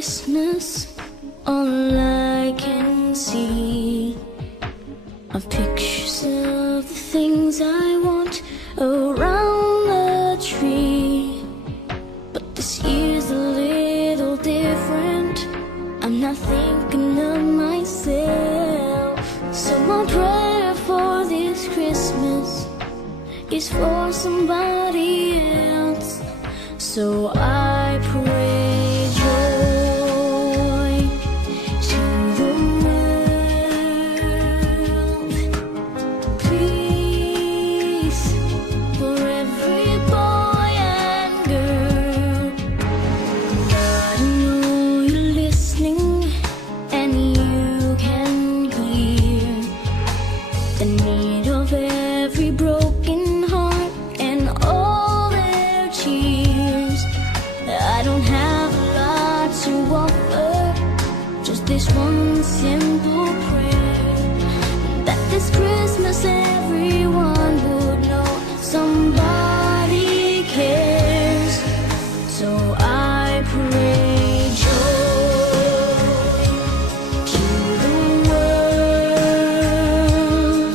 Christmas, all I can see are pictures of the things I want around the tree. But this year's a little different. I'm not thinking of myself. So my prayer for this Christmas is for somebody else. So I pray joy to the world, peace for every boy and girl. God, I know you're listening and you can hear the need of every broken heart and all their tears. I don't have a lot to offer, just this one simple prayer, that this Christmas everyone would know somebody cares. So I pray joy to the world,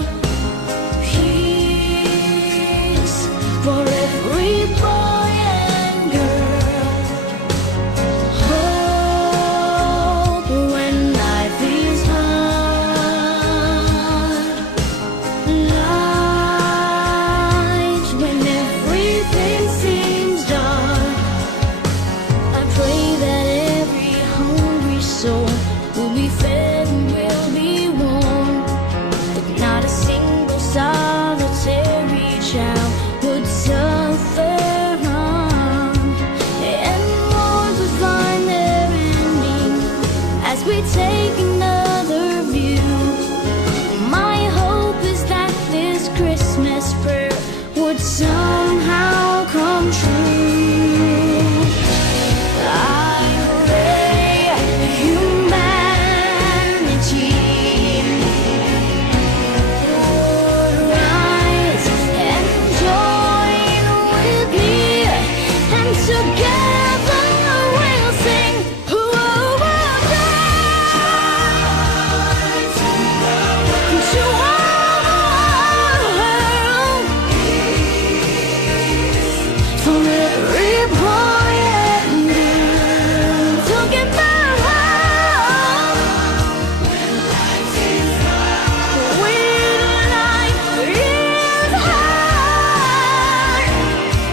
peace for every boy and girl, hope when life is hard, light when everything seems dark. I pray that every hungry soul will be fed and will be warm, that not a single solitary child would suffer harm, and wars would find their ending as we take another view. My hope is that this Christmas prayer would somehow come true. I pray humanity would rise and join with me, and together we'll sing. To all the world, for every boy and girl, together when life is hard,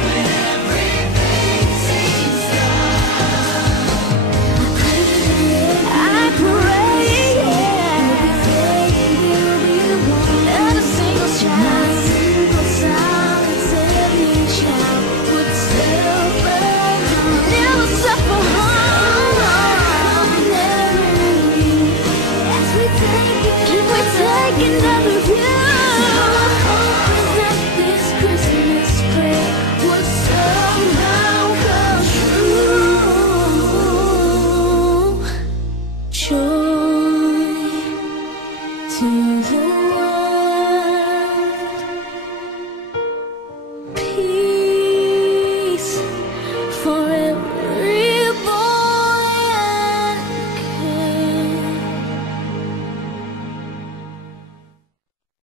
when everything seems dark. I pray, not a single child, every child would never suffer harm. As we take another view, that this Christmas prayer would somehow come true. Joy to the world.